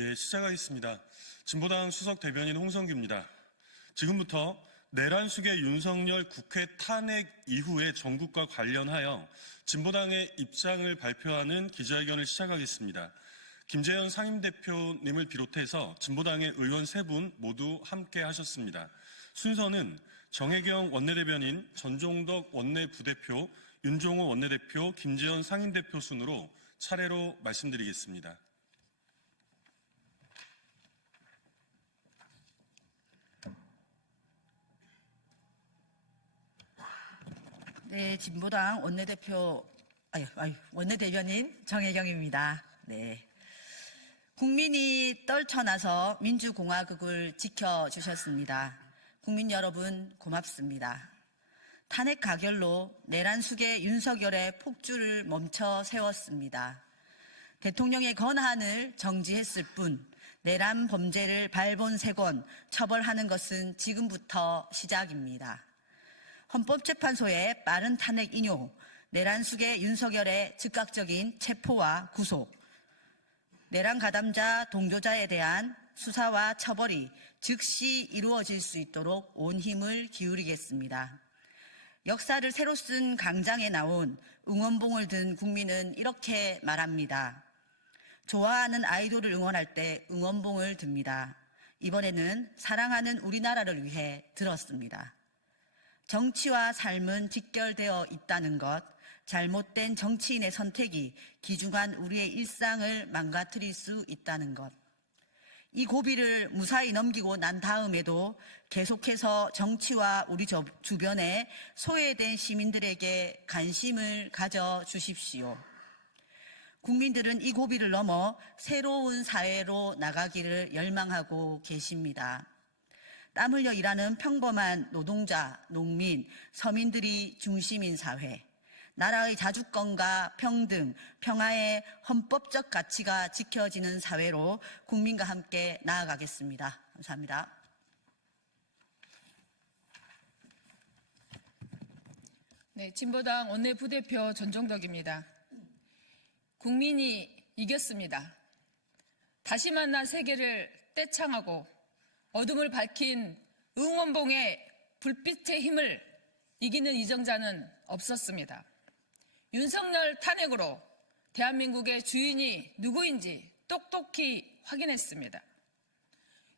예, 시작하겠습니다. 진보당 수석 대변인 홍성규입니다. 지금부터 내란숙의 윤석열 국회 탄핵 이후의 정국과 관련하여 진보당의 입장을 발표하는 기자회견을 시작하겠습니다. 김재현 상임대표님을 비롯해서 진보당의 의원 3분 모두 함께 하셨습니다. 순서는 정혜경 원내대변인, 전종덕 원내부대표, 윤종호 원내대표, 김재현 상임대표 순으로 차례로 말씀드리겠습니다. 네, 진보당 원내대변인 정혜경입니다. 네. 국민이 떨쳐나서 민주공화국을 지켜주셨습니다. 국민 여러분 고맙습니다. 탄핵 가결로 내란숙의 윤석열의 폭주를 멈춰 세웠습니다. 대통령의 권한을 정지했을 뿐 내란 범죄를 발본색원 처벌하는 것은 지금부터 시작입니다. 헌법재판소의 빠른 탄핵 인용, 내란숙의 윤석열의 즉각적인 체포와 구속, 내란 가담자 동조자에 대한 수사와 처벌이 즉시 이루어질 수 있도록 온 힘을 기울이겠습니다. 역사를 새로 쓴 강장에 나온 응원봉을 든 국민은 이렇게 말합니다. 좋아하는 아이돌을 응원할 때 응원봉을 듭니다. 이번에는 사랑하는 우리나라를 위해 들었습니다. 정치와 삶은 직결되어 있다는 것, 잘못된 정치인의 선택이 귀중한 우리의 일상을 망가뜨릴 수 있다는 것. 이 고비를 무사히 넘기고 난 다음에도 계속해서 정치와 우리 주변에 소외된 시민들에게 관심을 가져주십시오. 국민들은 이 고비를 넘어 새로운 사회로 나가기를 열망하고 계십니다. 땀 흘려 일하는 평범한 노동자, 농민, 서민들이 중심인 사회, 나라의 자주권과 평등, 평화의 헌법적 가치가 지켜지는 사회로 국민과 함께 나아가겠습니다. 감사합니다. 네, 진보당 원내부대표 전종덕입니다. 국민이 이겼습니다. 다시 만난 세계를 떼창하고 어둠을 밝힌 응원봉의 불빛의 힘을 이기는 이정자는 없었습니다. 윤석열 탄핵으로 대한민국의 주인이 누구인지 똑똑히 확인했습니다.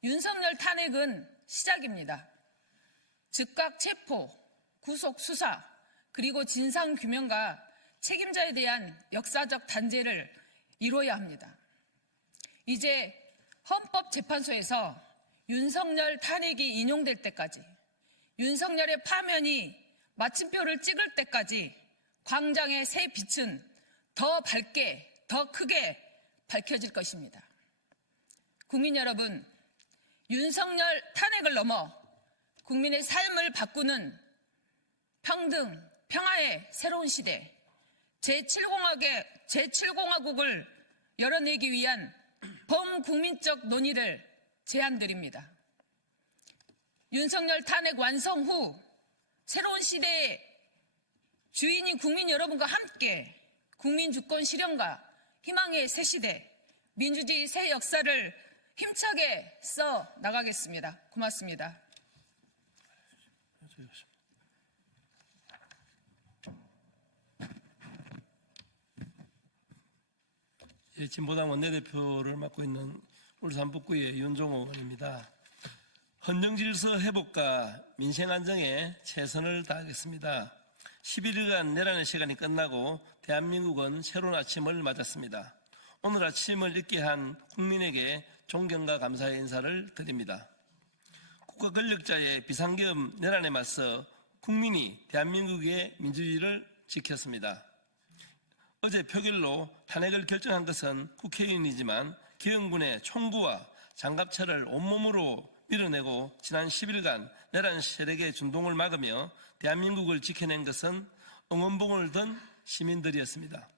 윤석열 탄핵은 시작입니다. 즉각 체포, 구속 수사, 그리고 진상규명과 책임자에 대한 역사적 단죄를 이뤄야 합니다. 이제 헌법재판소에서 윤석열 탄핵이 인용될 때까지, 윤석열의 파면이 마침표를 찍을 때까지 광장의 새 빛은 더 밝게, 더 크게 밝혀질 것입니다. 국민 여러분, 윤석열 탄핵을 넘어 국민의 삶을 바꾸는 평등, 평화의 새로운 시대, 제7공화국을 열어내기 위한 범국민적 논의를 제안드립니다. 윤석열 탄핵 완성 후 새로운 시대의 주인인 국민 여러분과 함께 국민 주권 실현과 희망의 새 시대, 민주주의 새 역사를 힘차게 써 나가겠습니다. 고맙습니다. 진보당 원내대표를 맡고 있는 울산 북구의 윤종호 의원입니다. 헌정질서 회복과 민생 안정에 최선을 다하겠습니다. 11일간 내란의 시간이 끝나고 대한민국은 새로운 아침을 맞았습니다. 오늘 아침을 잊게 한 국민에게 존경과 감사의 인사를 드립니다. 국가 권력자의 비상계엄 내란에 맞서 국민이 대한민국의 민주주의를 지켰습니다. 어제 표결로 탄핵을 결정한 것은 국회의원이지만 기흥군의 총구와 장갑차를 온몸으로 밀어내고 지난 10일간 내란 세력의 준동을 막으며 대한민국을 지켜낸 것은 응원봉을 든 시민들이었습니다.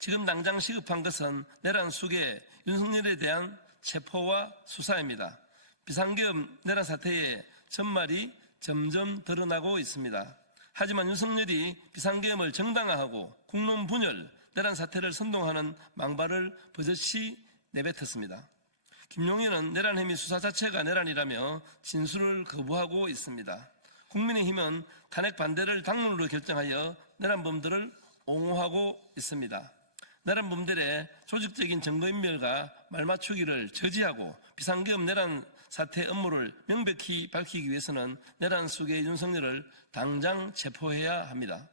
지금 당장 시급한 것은 내란 숙의 윤석열에 대한 체포와 수사입니다. 비상계엄 내란 사태의 전말이 점점 드러나고 있습니다. 하지만 윤석열이 비상계엄을 정당화하고 국론 분열, 내란 사태를 선동하는 망발을 버젓이 내뱉었습니다. 김용현은 내란 혐의 수사 자체가 내란이라며 진술을 거부하고 있습니다. 국민의힘은 탄핵 반대를 당론으로 결정하여 내란범들을 옹호하고 있습니다. 내란범들의 조직적인 증거인멸과 말맞추기를 저지하고 비상계엄 내란 사태 업무를 명백히 밝히기 위해서는 내란 수괴의 윤석열을 당장 체포해야 합니다.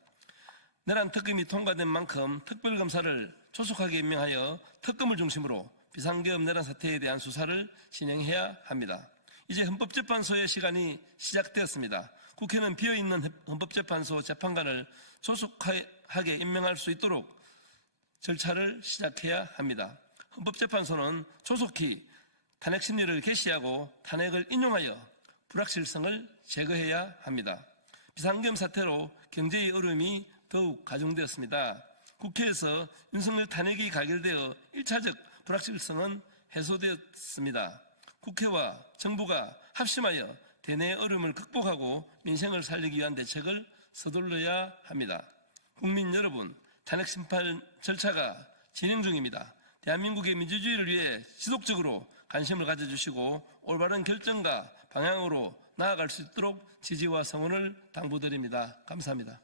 내란 특검이 통과된 만큼 특별검사를 조속하게 임명하여 특검을 중심으로 비상계엄 내란 사태에 대한 수사를 진행해야 합니다. 이제 헌법재판소의 시간이 시작되었습니다. 국회는 비어있는 헌법재판소 재판관을 조속하게 임명할 수 있도록 절차를 시작해야 합니다. 헌법재판소는 조속히 탄핵 심리를 개시하고 탄핵을 인용하여 불확실성을 제거해야 합니다. 비상계엄 사태로 경제의 어려움이 더욱 가중되었습니다. 국회에서 윤석열 탄핵이 가결되어 1차적 불확실성은 해소되었습니다. 국회와 정부가 합심하여 대내의 어려움을 극복하고 민생을 살리기 위한 대책을 서둘러야 합니다. 국민 여러분, 탄핵 심판 절차가 진행 중입니다. 대한민국의 민주주의를 위해 지속적으로 관심을 가져주시고 올바른 결정과 방향으로 나아갈 수 있도록 지지와 성원을 당부드립니다. 감사합니다.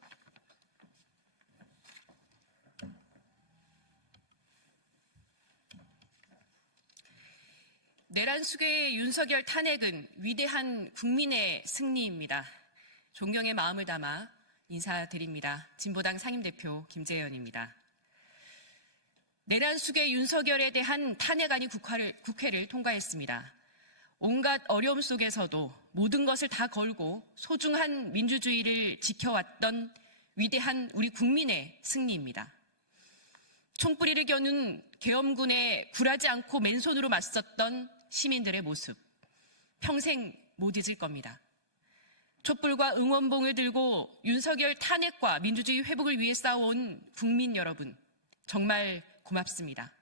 내란 수괴의 윤석열 탄핵은 위대한 국민의 승리입니다. 존경의 마음을 담아 인사드립니다. 진보당 상임대표 김재현입니다. 내란 수괴 윤석열에 대한 탄핵안이 국회를 통과했습니다. 온갖 어려움 속에서도 모든 것을 다 걸고 소중한 민주주의를 지켜왔던 위대한 우리 국민의 승리입니다. 총뿌리를 겨눈 계엄군에 굴하지 않고 맨손으로 맞섰던 시민들의 모습, 평생 못 잊을 겁니다. 촛불과 응원봉을 들고 윤석열 탄핵과 민주주의 회복을 위해 싸워온 국민 여러분, 정말 고맙습니다.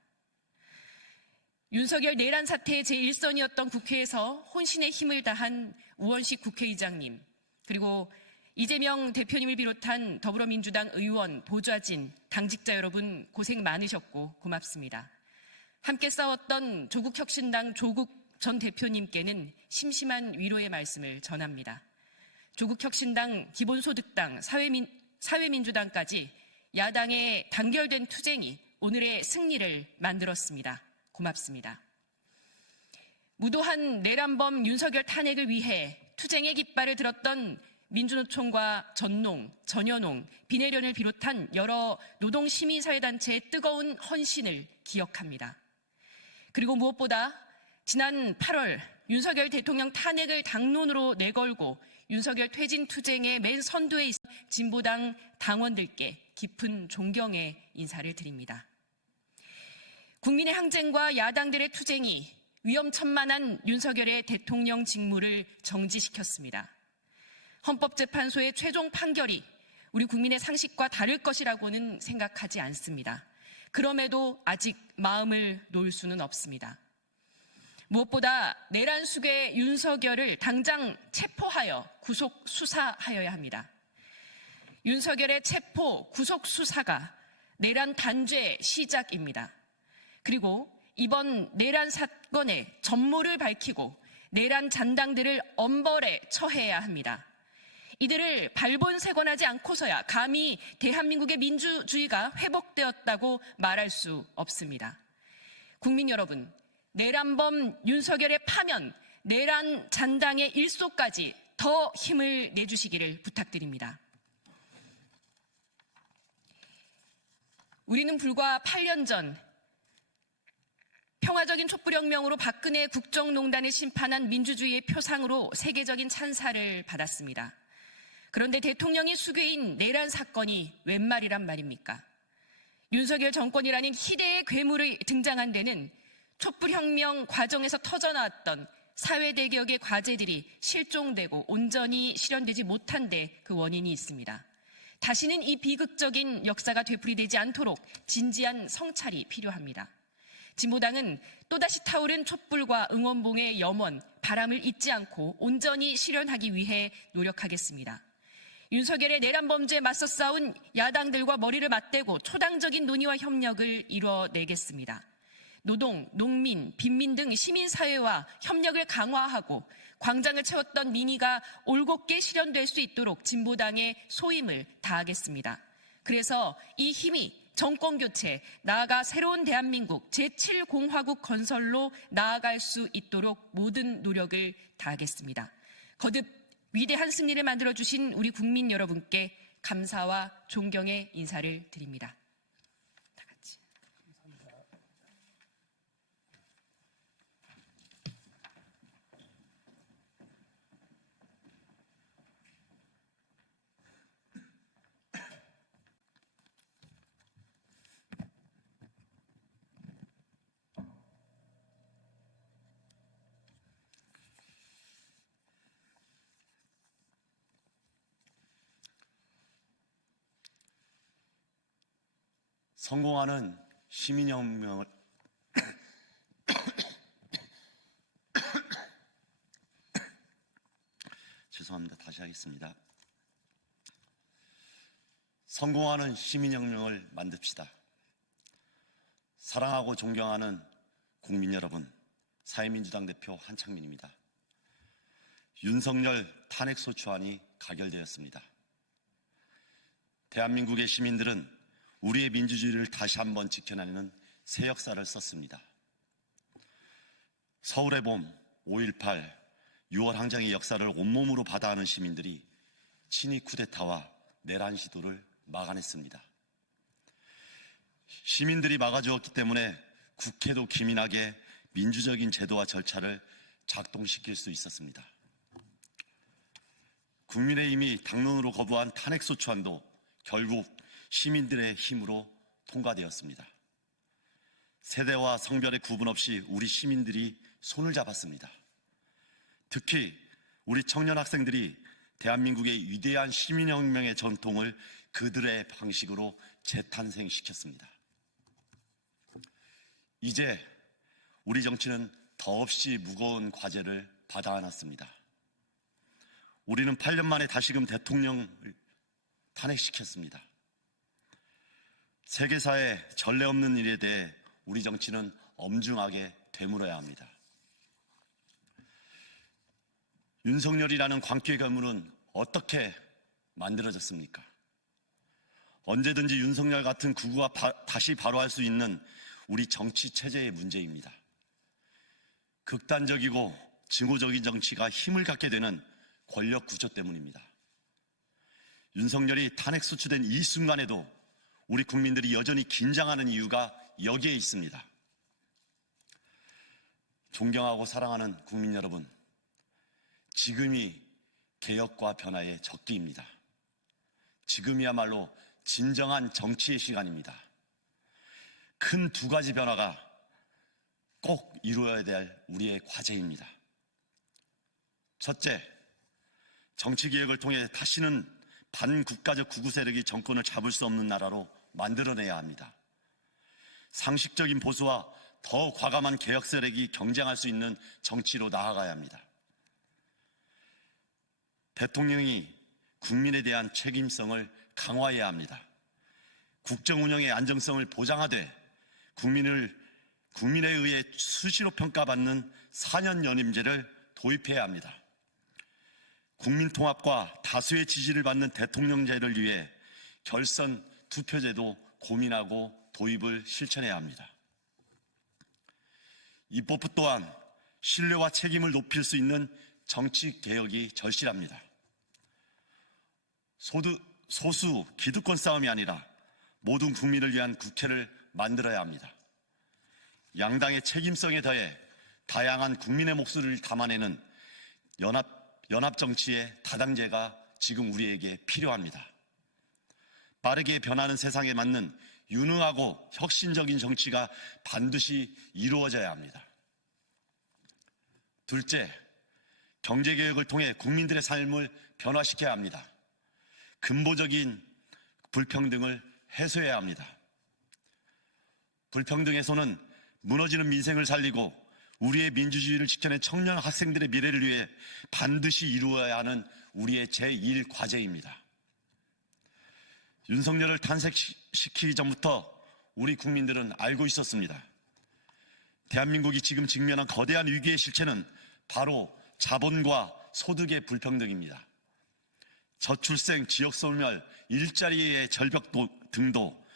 윤석열 내란 사태의 제1선이었던 국회에서 혼신의 힘을 다한 우원식 국회의장님, 그리고 이재명 대표님을 비롯한 더불어민주당 의원, 보좌진, 당직자 여러분 고생 많으셨고 고맙습니다. 함께 싸웠던 조국혁신당 조국 전 대표님께는 심심한 위로의 말씀을 전합니다. 조국혁신당, 기본소득당, 사회민주당까지 야당의 단결된 투쟁이 오늘의 승리를 만들었습니다. 고맙습니다. 무도한 내란범 윤석열 탄핵을 위해 투쟁의 깃발을 들었던 민주노총과 전농, 전현농, 비내련을 비롯한 여러 노동시민사회단체의 뜨거운 헌신을 기억합니다. 그리고 무엇보다 지난 8월 윤석열 대통령 탄핵을 당론으로 내걸고 윤석열 퇴진 투쟁의 맨 선두에 있는 진보당 당원들께 깊은 존경의 인사를 드립니다. 국민의 항쟁과 야당들의 투쟁이 위험천만한 윤석열의 대통령 직무를 정지시켰습니다. 헌법재판소의 최종 판결이 우리 국민의 상식과 다를 것이라고는 생각하지 않습니다. 그럼에도 아직 마음을 놓을 수는 없습니다. 무엇보다 내란 수괴 윤석열을 당장 체포하여 구속 수사하여야 합니다. 윤석열의 체포, 구속 수사가 내란 단죄의 시작입니다. 그리고 이번 내란 사건의 전모를 밝히고 내란 잔당들을 엄벌에 처해야 합니다. 이들을 발본색원하지 않고서야 감히 대한민국의 민주주의가 회복되었다고 말할 수 없습니다. 국민 여러분, 내란범 윤석열의 파면, 내란 잔당의 일소까지 더 힘을 내주시기를 부탁드립니다. 우리는 불과 8년 전 평화적인 촛불혁명으로 박근혜 국정농단을 심판한 민주주의의 표상으로 세계적인 찬사를 받았습니다. 그런데 대통령이 수괴인 내란 사건이 웬 말이란 말입니까? 윤석열 정권이라는 희대의 괴물이 등장한 데는 촛불혁명 과정에서 터져나왔던 사회대격의 과제들이 실종되고 온전히 실현되지 못한 데 그 원인이 있습니다. 다시는 이 비극적인 역사가 되풀이되지 않도록 진지한 성찰이 필요합니다. 진보당은 또다시 타오른 촛불과 응원봉의 염원, 바람을 잊지 않고 온전히 실현하기 위해 노력하겠습니다. 윤석열의 내란 범죄에 맞서 싸운 야당들과 머리를 맞대고 초당적인 논의와 협력을 이뤄내겠습니다. 노동, 농민, 빈민 등 시민사회와 협력을 강화하고 광장을 채웠던 민의가 올곧게 실현될 수 있도록 진보당의 소임을 다하겠습니다. 그래서 이 힘이 정권교체, 나아가 새로운 대한민국 제7공화국 건설로 나아갈 수 있도록 모든 노력을 다하겠습니다. 거듭 위대한 승리를 만들어주신 우리 국민 여러분께 감사와 존경의 인사를 드립니다. 다 같이. 성공하는 시민혁명을 죄송합니다. 다시 하겠습니다. 성공하는 시민혁명을 만듭시다. 사랑하고 존경하는 국민 여러분, 사회민주당 대표 한창민입니다. 윤석열 탄핵소추안이 가결되었습니다. 대한민국의 시민들은 우리의 민주주의를 다시 한번 지켜내는 새 역사를 썼습니다. 서울의 봄, 5.18, 6월 항쟁의 역사를 온몸으로 받아하는 시민들이 친위 쿠데타와 내란 시도를 막아냈습니다. 시민들이 막아주었기 때문에 국회도 기민하게 민주적인 제도와 절차를 작동시킬 수 있었습니다. 국민의힘이 당론으로 거부한 탄핵소추안도 결국 시민들의 힘으로 통과되었습니다. 세대와 성별의 구분 없이 우리 시민들이 손을 잡았습니다. 특히 우리 청년 학생들이 대한민국의 위대한 시민혁명의 전통을 그들의 방식으로 재탄생시켰습니다. 이제 우리 정치는 더없이 무거운 과제를 받아 안았습니다. 우리는 8년 만에 다시금 대통령을 탄핵시켰습니다. 세계사의 전례 없는 일에 대해 우리 정치는 엄중하게 되물어야 합니다. 윤석열이라는 광기의 괴물은 어떻게 만들어졌습니까? 언제든지 윤석열 같은 구구가 다시 바로할 수 있는 우리 정치 체제의 문제입니다. 극단적이고 증오적인 정치가 힘을 갖게 되는 권력 구조 때문입니다. 윤석열이 탄핵 소추된 이 순간에도 우리 국민들이 여전히 긴장하는 이유가 여기에 있습니다. 존경하고 사랑하는 국민 여러분, 지금이 개혁과 변화의 적기입니다. 지금이야말로 진정한 정치의 시간입니다. 큰 두 가지 변화가 꼭 이루어야 될 우리의 과제입니다. 첫째, 정치개혁을 통해 다시는 반국가적 구구 세력이 정권을 잡을 수 없는 나라로 만들어내야 합니다. 상식적인 보수와 더 과감한 개혁 세력이 경쟁할 수 있는 정치로 나아가야 합니다. 대통령이 국민에 대한 책임성을 강화해야 합니다. 국정 운영의 안정성을 보장하되 국민에 의해 수시로 평가받는 4년 연임제를 도입해야 합니다. 국민 통합과 다수의 지지를 받는 대통령제를 위해 결선 투표제도 고민하고 도입을 실천해야 합니다. 입법부 또한 신뢰와 책임을 높일 수 있는 정치 개혁이 절실합니다. 소수 기득권 싸움이 아니라 모든 국민을 위한 국회를 만들어야 합니다. 양당의 책임성에 더해 다양한 국민의 목소리를 담아내는 연합 정치의 다당제가 지금 우리에게 필요합니다. 빠르게 변하는 세상에 맞는 유능하고 혁신적인 정치가 반드시 이루어져야 합니다. 둘째, 경제개혁을 통해 국민들의 삶을 변화시켜야 합니다. 근본적인 불평등을 해소해야 합니다. 불평등 해소는 무너지는 민생을 살리고 우리의 민주주의를 지켜낸 청년 학생들의 미래를 위해 반드시 이루어야 하는 우리의 제1과제입니다. 윤석열을 탄핵시키기 전부터 우리 국민들은 알고 있었습니다. 대한민국이 지금 직면한 거대한 위기의 실체는 바로 자본과 소득의 불평등입니다. 저출생, 지역소멸, 일자리의 절벽 등도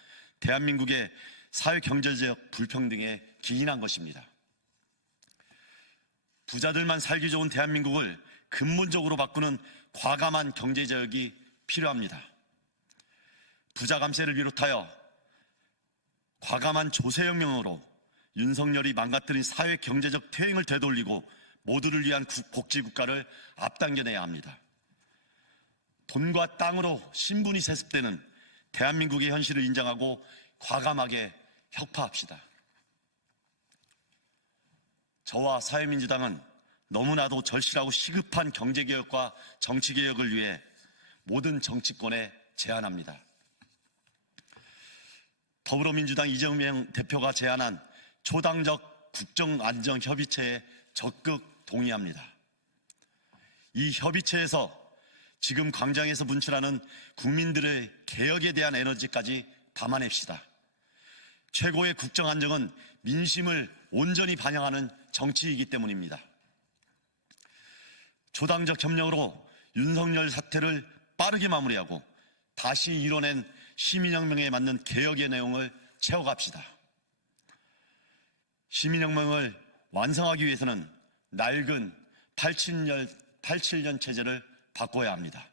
대한민국의 사회경제적 불평등에 기인한 것입니다. 부자들만 살기 좋은 대한민국을 근본적으로 바꾸는 과감한 경제개혁이 필요합니다. 부자 감세를 비롯하여 과감한 조세혁명으로 윤석열이 망가뜨린 사회 경제적 퇴행을 되돌리고 모두를 위한 복지국가를 앞당겨내야 합니다. 돈과 땅으로 신분이 세습되는 대한민국의 현실을 인정하고 과감하게 혁파합시다. 저와 사회민주당은 너무나도 절실하고 시급한 경제개혁과 정치개혁을 위해 모든 정치권에 제안합니다. 더불어민주당 이재명 대표가 제안한 초당적 국정안정협의체에 적극 동의합니다. 이 협의체에서 지금 광장에서 분출하는 국민들의 개혁에 대한 에너지까지 담아냅시다. 최고의 국정안정은 민심을 온전히 반영하는 정치이기 때문입니다. 초당적 협력으로 윤석열 사태를 빠르게 마무리하고 다시 이뤄낸 시민혁명에 맞는 개혁의 내용을 채워갑시다. 시민혁명을 완성하기 위해서는 낡은 87년 체제를 바꿔야 합니다.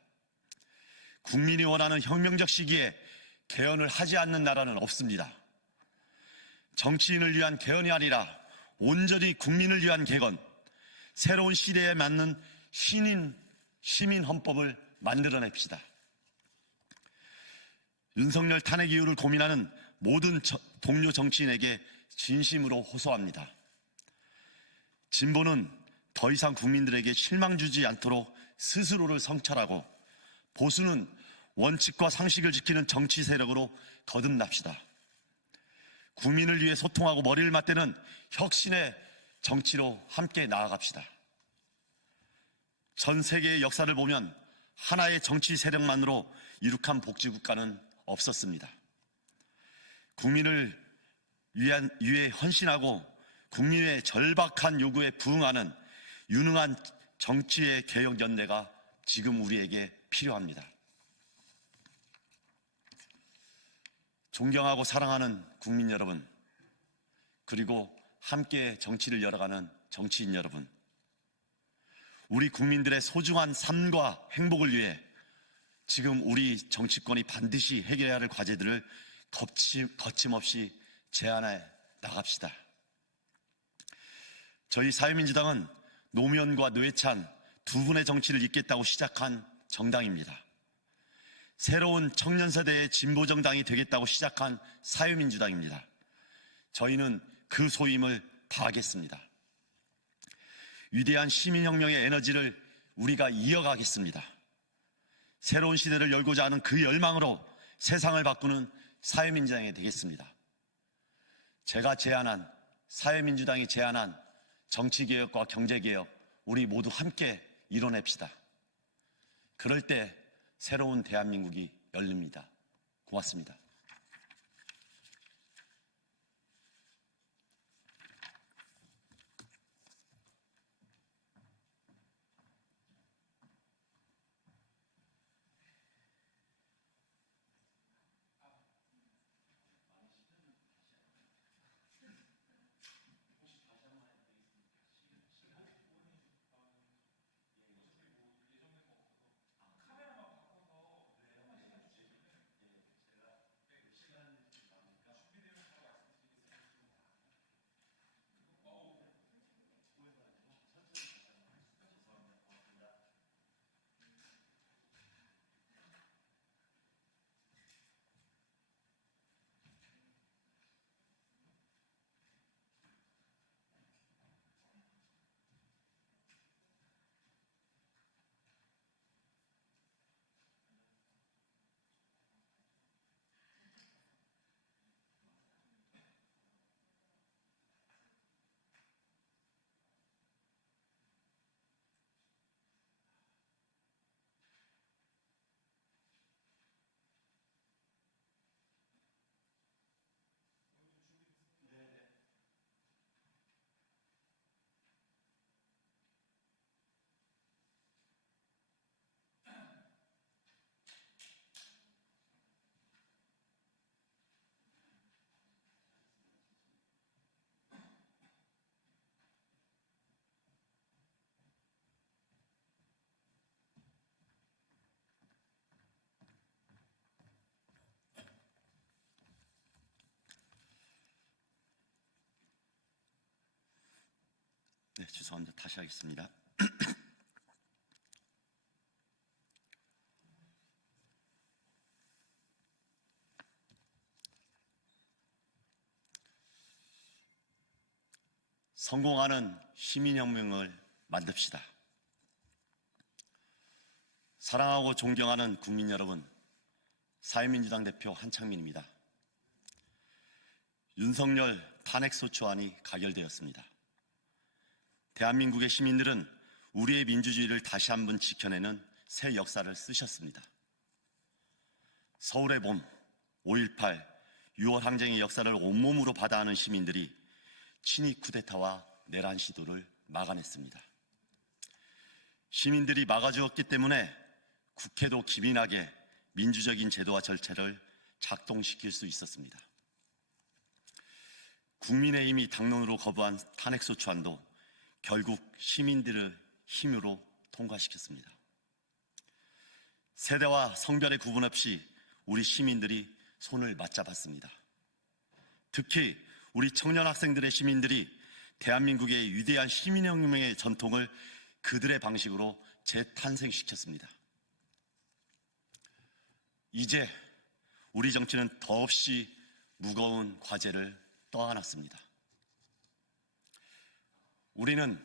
국민이 원하는 혁명적 시기에 개헌을 하지 않는 나라는 없습니다. 정치인을 위한 개헌이 아니라 온전히 국민을 위한 개헌, 새로운 시대에 맞는 시민 헌법을 만들어냅시다. 윤석열 탄핵 이유를 고민하는 모든 동료 정치인에게 진심으로 호소합니다. 진보는 더 이상 국민들에게 실망 주지 않도록 스스로를 성찰하고, 보수는 원칙과 상식을 지키는 정치 세력으로 거듭납시다. 국민을 위해 소통하고 머리를 맞대는 혁신의 정치로 함께 나아갑시다. 전 세계의 역사를 보면 하나의 정치 세력만으로 이룩한 복지국가는 없었습니다. 국민을 위해 헌신하고 국민의 절박한 요구에 부응하는 유능한 정치의 개혁 연대가 지금 우리에게 필요합니다. 존경하고 사랑하는 국민 여러분, 그리고 함께 정치를 열어가는 정치인 여러분, 우리 국민들의 소중한 삶과 행복을 위해 지금 우리 정치권이 반드시 해결해야 할 과제들을 거침없이 제안해 나갑시다. 저희 사회민주당은 노무현과 노회찬 두 분의 정치를 잇겠다고 시작한 정당입니다. 새로운 청년세대의 진보정당이 되겠다고 시작한 사회민주당입니다. 저희는 그 소임을 다하겠습니다. 위대한 시민혁명의 에너지를 우리가 이어가겠습니다. 새로운 시대를 열고자 하는 그 열망으로 세상을 바꾸는 사회민주당이 되겠습니다. 제가 제안한, 사회민주당이 제안한 정치개혁과 경제개혁, 우리 모두 함께 이뤄냅시다. 그럴 때 새로운 대한민국이 열립니다. 고맙습니다. 네, 죄송합니다. 다시 하겠습니다. 성공하는 시민혁명을 만듭시다. 사랑하고 존경하는 국민 여러분, 사회민주당 대표 한창민입니다. 윤석열 탄핵소추안이 가결되었습니다. 대한민국의 시민들은 우리의 민주주의를 다시 한번 지켜내는 새 역사를 쓰셨습니다. 서울의 봄, 5.18, 6월 항쟁의 역사를 온몸으로 받아하는 시민들이 친위 쿠데타와 내란 시도를 막아냈습니다. 시민들이 막아주었기 때문에 국회도 기민하게 민주적인 제도와 절차를 작동시킬 수 있었습니다. 국민의힘이 당론으로 거부한 탄핵소추안도 결국 시민들의 힘으로 통과시켰습니다. 세대와 성별의 구분 없이 우리 시민들이 손을 맞잡았습니다. 특히 우리 청년 학생들의 시민들이 대한민국의 위대한 시민혁명의 전통을 그들의 방식으로 재탄생시켰습니다. 이제 우리 정치는 더없이 무거운 과제를 떠안았습니다. 우리는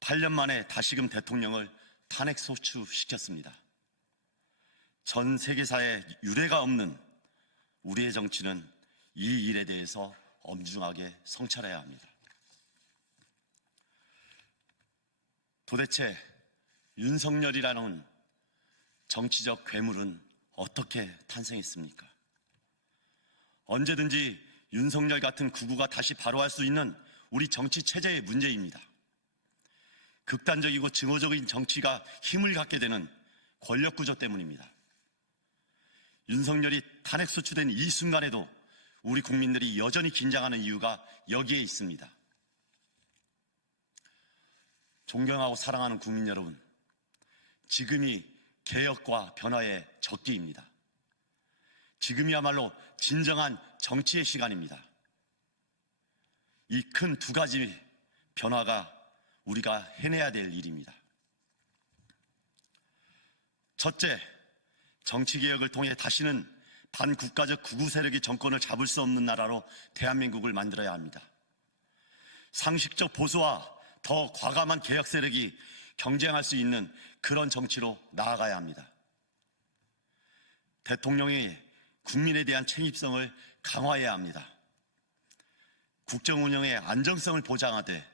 8년 만에 다시금 대통령을 탄핵 소추시켰습니다. 전 세계사에 유례가 없는 우리의 정치는 이 일에 대해서 엄중하게 성찰해야 합니다. 도대체 윤석열이라는 정치적 괴물은 어떻게 탄생했습니까? 언제든지 윤석열 같은 구구가 다시 바로할 수 있는 우리 정치 체제의 문제입니다. 극단적이고 증오적인 정치가 힘을 갖게 되는 권력 구조 때문입니다. 윤석열이 탄핵 소추된 이 순간에도 우리 국민들이 여전히 긴장하는 이유가 여기에 있습니다. 존경하고 사랑하는 국민 여러분, 지금이 개혁과 변화의 적기입니다. 지금이야말로 진정한 정치의 시간입니다. 이 큰 두 가지 변화가 우리가 해내야 될 일입니다. 첫째, 정치개혁을 통해 다시는 반국가적 극우 세력이 정권을 잡을 수 없는 나라로 대한민국을 만들어야 합니다. 상식적 보수와 더 과감한 개혁 세력이 경쟁할 수 있는 그런 정치로 나아가야 합니다. 대통령이 국민에 대한 책임성을 강화해야 합니다. 국정 운영의 안정성을 보장하되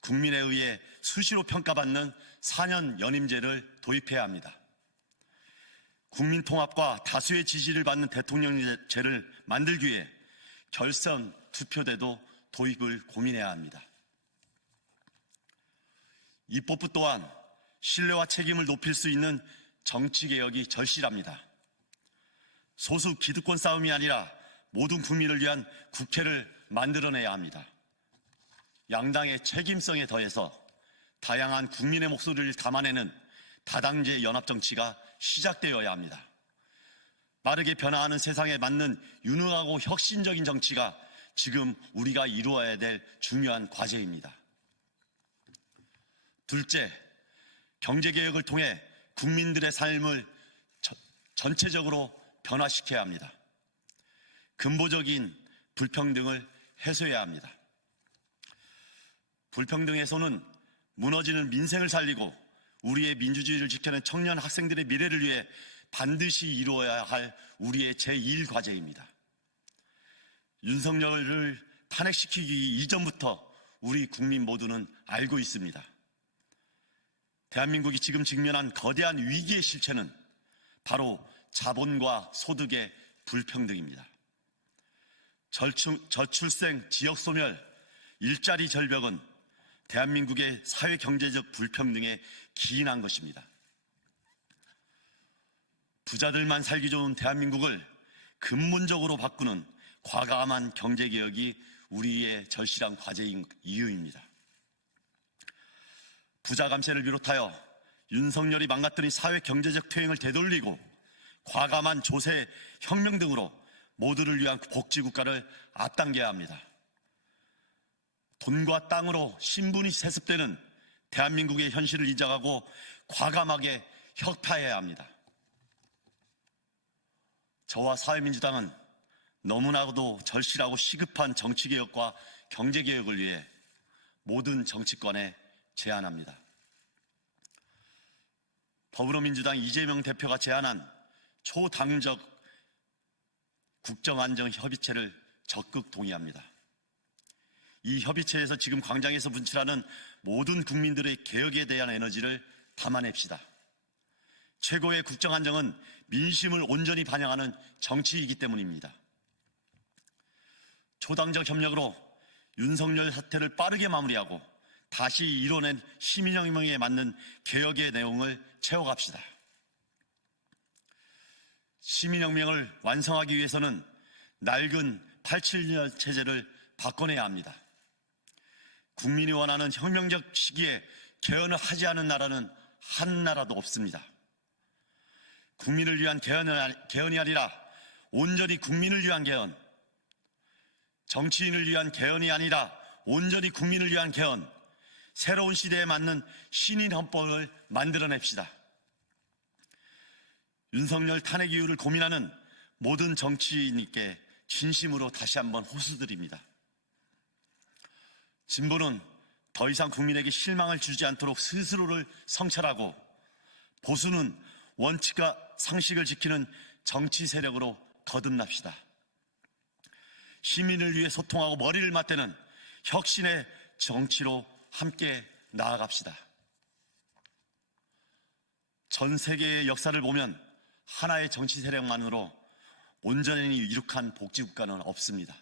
국민에 의해 수시로 평가받는 4년 연임제를 도입해야 합니다. 국민 통합과 다수의 지지를 받는 대통령제를 만들기 위해 결선 투표제도 도입을 고민해야 합니다. 입법부 또한 신뢰와 책임을 높일 수 있는 정치개혁이 절실합니다. 소수 기득권 싸움이 아니라 모든 국민을 위한 국회를 만들어내야 합니다. 양당의 책임성에 더해서 다양한 국민의 목소리를 담아내는 다당제 연합정치가 시작되어야 합니다. 빠르게 변화하는 세상에 맞는 유능하고 혁신적인 정치가 지금 우리가 이루어야 될 중요한 과제입니다. 둘째, 경제개혁을 통해 국민들의 삶을 전체적으로 변화시켜야 합니다. 근본적인 불평등을 해소해야 합니다. 불평등 해소는 무너지는 민생을 살리고 우리의 민주주의를 지켜낸 청년 학생들의 미래를 위해 반드시 이루어야 할 우리의 제1과제입니다. 윤석열을 탄핵시키기 이전부터 우리 국민 모두는 알고 있습니다. 대한민국이 지금 직면한 거대한 위기의 실체는 바로 자본과 소득의 불평등입니다. 저출생, 지역소멸, 일자리 절벽은 대한민국의 사회경제적 불평등에 기인한 것입니다. 부자들만 살기 좋은 대한민국을 근본적으로 바꾸는 과감한 경제개혁이 우리의 절실한 과제인 이유입니다. 부자 감세를 비롯하여 윤석열이 망가뜨린 사회경제적 퇴행을 되돌리고 과감한 조세 혁명 등으로 모두를 위한 복지국가를 앞당겨야 합니다. 돈과 땅으로 신분이 세습되는 대한민국의 현실을 인정하고 과감하게 혁파해야 합니다. 저와 사회민주당은 너무나도 절실하고 시급한 정치개혁과 경제개혁을 위해 모든 정치권에 제안합니다. 더불어민주당 이재명 대표가 제안한 초당적 국정안정협의체를 적극 동의합니다. 이 협의체에서 지금 광장에서 분출하는 모든 국민들의 개혁에 대한 에너지를 담아냅시다. 최고의 국정안정은 민심을 온전히 반영하는 정치이기 때문입니다. 초당적 협력으로 윤석열 사태를 빠르게 마무리하고 다시 이뤄낸 시민혁명에 맞는 개혁의 내용을 채워갑시다. 시민혁명을 완성하기 위해서는 낡은 87년 체제를 바꿔내야 합니다. 국민이 원하는 혁명적 시기에 개헌을 하지 않은 나라는 한 나라도 없습니다. 국민을 위한 개헌이 아니라 온전히 국민을 위한 개헌, 정치인을 위한 개헌이 아니라 온전히 국민을 위한 개헌, 새로운 시대에 맞는 신인 헌법을 만들어냅시다. 윤석열 탄핵 이유를 고민하는 모든 정치인께 진심으로 다시 한번 호소드립니다. 진보는 더 이상 국민에게 실망을 주지 않도록 스스로를 성찰하고, 보수는 원칙과 상식을 지키는 정치 세력으로 거듭납시다. 시민을 위해 소통하고 머리를 맞대는 혁신의 정치로 함께 나아갑시다. 전 세계의 역사를 보면 하나의 정치 세력만으로 온전히 이룩한 복지국가는 없습니다.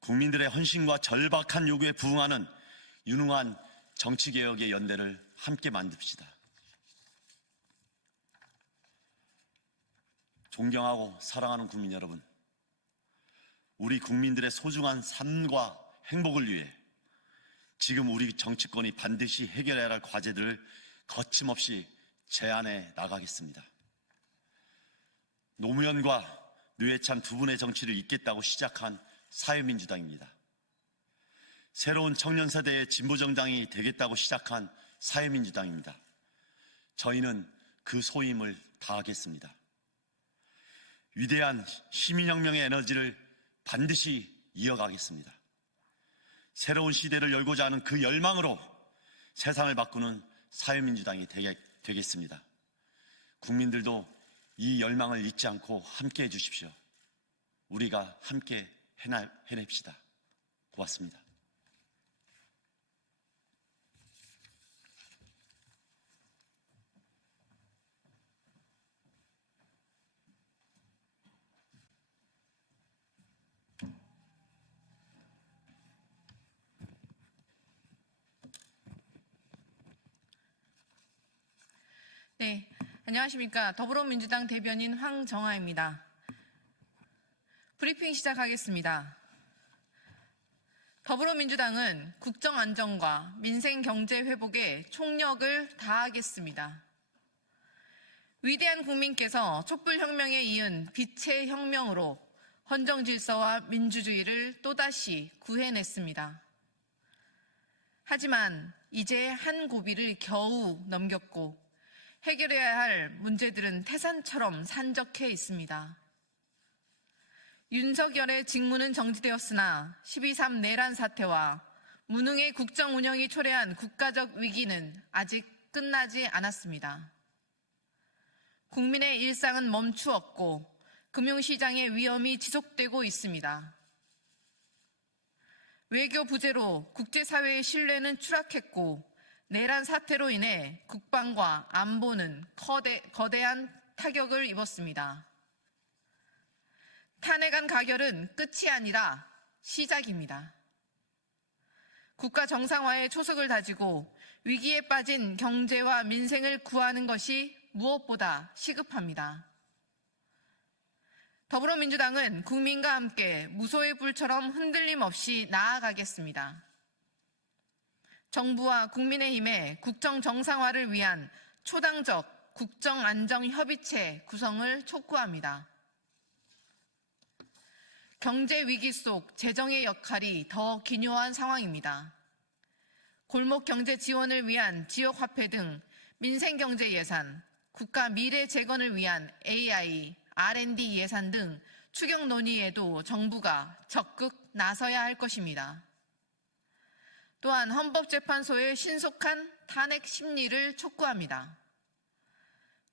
국민들의 헌신과 절박한 요구에 부응하는 유능한 정치개혁의 연대를 함께 만듭시다. 존경하고 사랑하는 국민 여러분, 우리 국민들의 소중한 삶과 행복을 위해 지금 우리 정치권이 반드시 해결해야 할 과제들을 거침없이 제안해 나가겠습니다. 노무현과 노회찬 두 분의 정치를 잇겠다고 시작한 사회민주당입니다. 새로운 청년 세대의 진보정당이 되겠다고 시작한 사회민주당입니다. 저희는 그 소임을 다하겠습니다. 위대한 시민혁명의 에너지를 반드시 이어가겠습니다. 새로운 시대를 열고자 하는 그 열망으로 세상을 바꾸는 사회민주당이 되겠습니다. 국민들도 이 열망을 잊지 않고 함께 해주십시오. 우리가 함께 해냅시다. 고맙습니다. 네, 안녕하십니까. 더불어민주당 대변인 황정아입니다. 브리핑 시작하겠습니다. 더불어민주당은 국정 안정과 민생 경제 회복에 총력을 다하겠습니다. 위대한 국민께서 촛불혁명에 이은 빛의 혁명으로 헌정 질서와 민주주의를 또다시 구해냈습니다. 하지만 이제 한 고비를 겨우 넘겼고 해결해야 할 문제들은 태산처럼 산적해 있습니다. 윤석열의 직무는 정지되었으나 12.3 내란 사태와 무능의 국정 운영이 초래한 국가적 위기는 아직 끝나지 않았습니다. 국민의 일상은 멈추었고 금융시장의 위험이 지속되고 있습니다. 외교 부재로 국제사회의 신뢰는 추락했고 내란 사태로 인해 국방과 안보는 거대한 타격을 입었습니다. 탄핵안 가결은 끝이 아니라 시작입니다. 국가 정상화의 초석을 다지고 위기에 빠진 경제와 민생을 구하는 것이 무엇보다 시급합니다. 더불어민주당은 국민과 함께 무소의 불처럼 흔들림 없이 나아가겠습니다. 정부와 국민의힘의 국정 정상화를 위한 초당적 국정안정협의체 구성을 촉구합니다. 경제 위기 속 재정의 역할이 더 기묘한 상황입니다. 골목 경제 지원을 위한 지역 화폐 등 민생 경제 예산, 국가 미래 재건을 위한 AI, R&D 예산 등 추경 논의에도 정부가 적극 나서야 할 것입니다. 또한 헌법재판소의 신속한 탄핵 심리를 촉구합니다.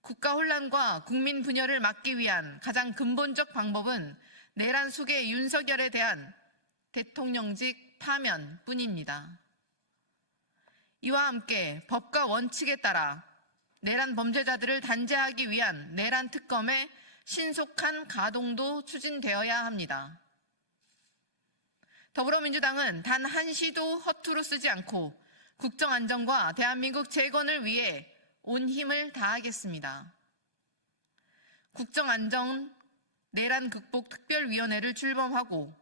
국가 혼란과 국민 분열을 막기 위한 가장 근본적 방법은 내란 속의 윤석열에 대한 대통령직 파면뿐입니다. 이와 함께 법과 원칙에 따라 내란 범죄자들을 단죄하기 위한 내란 특검의 신속한 가동도 추진되어야 합니다. 더불어민주당은 단 한시도 허투루 쓰지 않고 국정 안정과 대한민국 재건을 위해 온 힘을 다하겠습니다. 국정 안정 내란 극복 특별위원회를 출범하고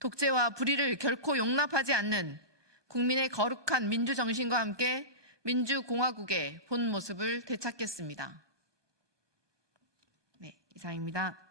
독재와 불의를 결코 용납하지 않는 국민의 거룩한 민주정신과 함께 민주공화국의 본 모습을 되찾겠습니다. 네, 이상입니다.